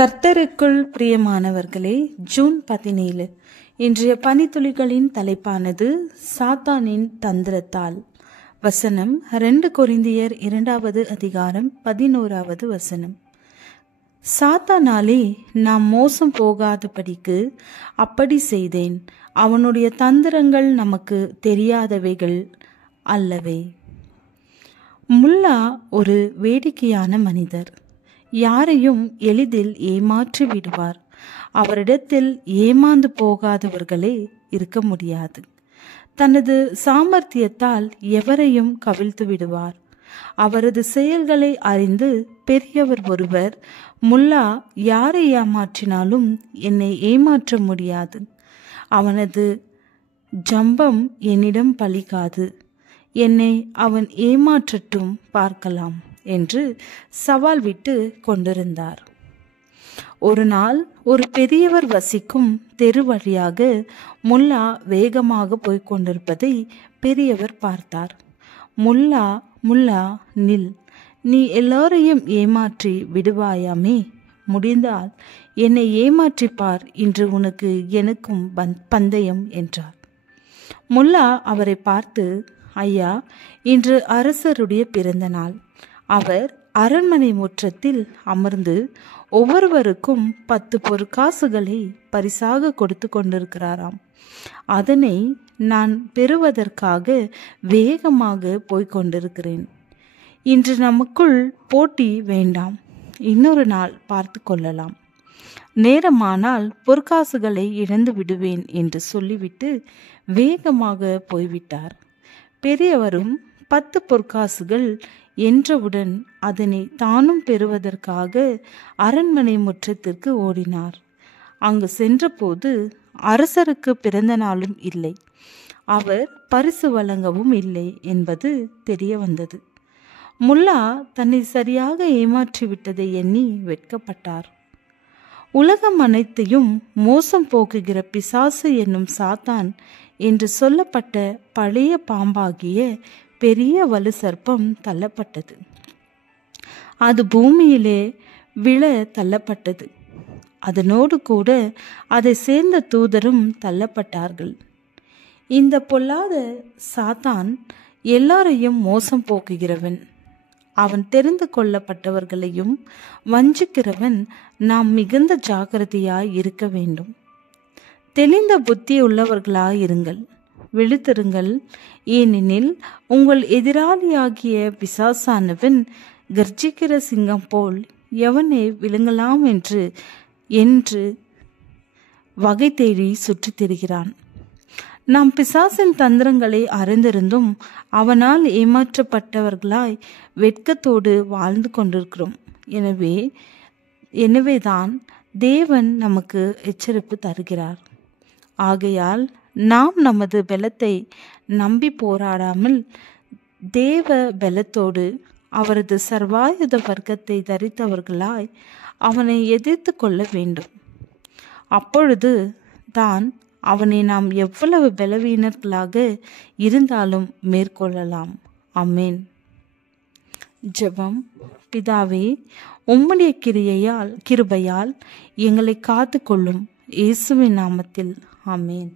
கர்த்தருக்குள் பிரியமானவர்களே, ஜூன் 17 இன்றைய பனித்துளிகளின் தலைப்பானது சாத்தானின் தந்திரத்தால். வசனம் 2 கொரிந்தியர் 2வது அதிகாரம் 11வது வசனம். சாத்தானாலே நாம் மோசம் போகாதபடிக்கு அப்படி செய்தேன். அவனுடைய தந்திரங்கள் நமக்கு தெரியாதவைகள் அல்லவே. முல்லா ஒரு வேடிக்கையான மனிதர். யாரையும் எளிதில் ஏமாற்றி விடுவார். அவரிடத்தில் ஏமாந்து போகாதவர்களே இருக்க முடியாது. தனது சாமர்த்தியத்தால் எவரையும் கவிழ்த்து விடுவார். அவரது செயல்களை அறிந்து பெரியவர் ஒருவர், முல்லா யாரை ஏமாற்றினாலும் என்னை ஏமாற்ற முடியாது. அவனது ஜம்பம் என்னிடம் பலிக்காது. என்னை அவன் ஏமாற்றட்டும், பார்க்கலாம் என்று சவால் விட்டு கொண்டிருந்தார். ஒரு நாள் ஒரு பெரியவர் வசிக்கும் தெரு வழியாக முல்லா வேகமாக போய்க் கொண்டிருப்பதை பெரியவர் பார்த்தார். முல்லா, முல்லா, நில்! நீ எல்லோரையும் ஏமாற்றி விடுவாயாமே, முடிந்தால் என்னை ஏமாற்றிப்பார். இன்று உனக்கு எனக்கும் பந்தயம் என்றார். முல்லா அவரை பார்த்து, ஐயா, இன்று அரசருடைய பிறந்த நாள். அவர் அரண்மனை முற்றத்தில் அமர்ந்து ஒவ்வொருவருக்கும் 10 பொற்காசுகளை பரிசாக கொடுத்து கொண்டிருக்கிறாராம். அதனை நான் பெறுவதற்காக வேகமாக போய்கொண்டிருக்கிறேன். இன்று நமக்குள் போட்டி வேண்டாம், இன்னொரு நாள் பார்த்து கொள்ளலாம். நேரமானால் பொற்காசுகளை இழந்து விடுவேன் என்று சொல்லிவிட்டு வேகமாக போய்விட்டார். பெரியவரும் 10 பொற்காசுகள் என்றவுடன் அதனை தானும் பெறுவதற்காக அரண்மனை முற்றத்திற்கு ஓடினார். அங்கு சென்றபோது அரசருக்கு பிறந்த நாளும் இல்லை, அவர் பரிசு வழங்கவும் இல்லை என்பது தெரிய வந்தது. முல்லா தன்னை சரியாக ஏமாற்றிவிட்டதை எண்ணி வெட்கப்பட்டார். உலகம் அனைத்தையும் மோசம் போக்குகிற பிசாசு என்னும் சாத்தான் என்று சொல்லப்பட்ட பழைய பாம்பாகிய பெரிய வலு சர்ப்பம் தள்ளப்பட்டது. அது பூமியிலே விழ தள்ளப்பட்டது. அதனோடு கூட அதை சேர்ந்த தூதரும் தள்ளப்பட்டார்கள். இந்த பொல்லாத சாத்தான் எல்லாரையும் மோசம் போக்குகிறவன். அவன் தெரிந்து கொள்ளப்பட்டவர்களையும் வஞ்சிக்கிறவன். நாம் மிகுந்த ஜாக்கிரதையாய் இருக்க வேண்டும். தெளிந்த புத்தி உள்ளவர்களாயிருங்கள், விழித்திருங்கள். ஏனெனில் உங்கள் எதிராளியாகிய பிசாசானவன் கர்ஜிக்கிற சிங்கம் போல் எவனை விழுங்கலாம் என்று வகை தேடி சுற்றித் திரிகிறான். நாம் பிசாசின் தந்திரங்களை அறிந்திருந்தும் அவனால் ஏமாற்றப்பட்டவர்களாய் வெட்கத்தோடு வாழ்ந்து கொண்டிருக்கிறோம். எனவேதான் தேவன் நமக்கு எச்சரிப்பு தருகிறார். ஆகையால் நாம் நமது பலத்தை நம்பி போராடாமல் தேவ பலத்தோடு அவரது சர்வாயுத வர்க்கத்தை தரித்தவர்களாய் அவனை எதிர்த்து கொள்ள வேண்டும். அப்பொழுது தான் அவனை நாம் எவ்வளவு பலவீனர்களாக இருந்தாலும் மேற்கொள்ளலாம். ஆமென். ஜெபம். பிதாவே, உம்முடைய கிருபையால் எங்களை காத்து கொள்ளும். இயேசுவின் நாமத்தில் ஆமென்.